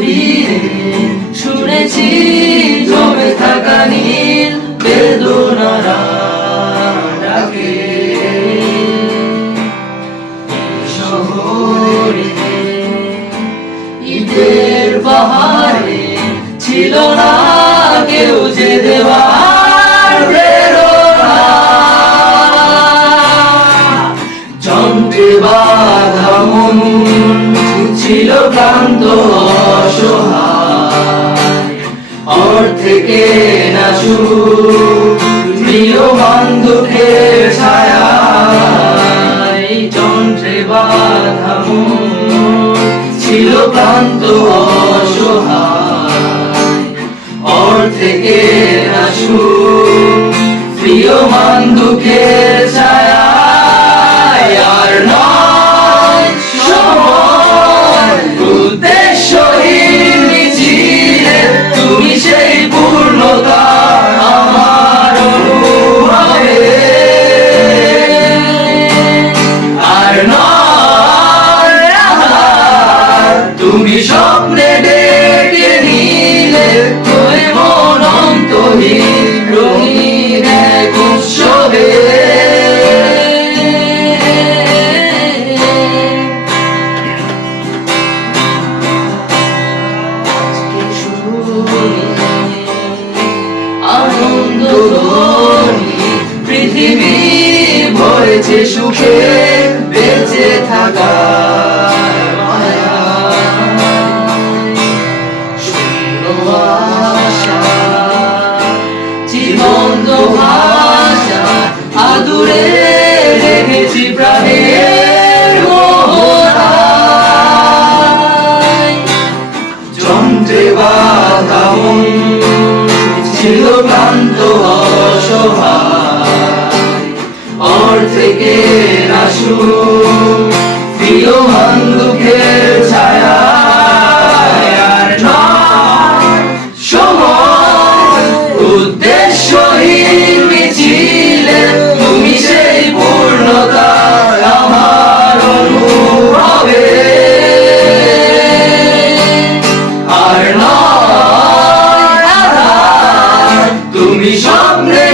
গভীরে শুনেছি জমে থাকা নীল বেদনারা ডাকে। শহরে ঈদের বাহারে ছিল না কেউ যে দেওয়ার প্রেরণা। যন্ত্রে বাঁধা মন ছিল ক্লান্ত অসহায়, অর্থে কেনা সুখ প্রিয় বন্ধুকের ছায়ায়। যন্ত্রে বাঁধা মন ছিল ক্লান্ত অসহায়, অর্থে কেনা সুখ প্রিয় বন্ধুকের ছায়ায়। আর নয় সময় উদ্দেশ্যহীন মিছিলে তুমি সেই পূর্ণতা আমার অনুভবে। আর নয় তুমি স্বপ্নে ডেকে নিলে তুমি মন অন্তহীন রঙিন এক উৎসবে। আনন্দ ধ্বনি পৃথিবী ভরেছে সুখে বেঁচে থাকার মায়ায়। শূন্য আশা জীবন্ত ভাষা আদুরে রেখেছি প্রাণের মোহনায়। যন্ত্রে বাঁধা মন ছিল ক্লান্ত অসহায়, অর্থে কেনা সুখ প্রিয় বন্ধুকের ছায়ায়। আর নয় সময় উদ্দেশ্যহীন মিছিলে তুমি সেই পূর্ণতা আমার অনুভবে। আর নয় তুমি স্বপ্নে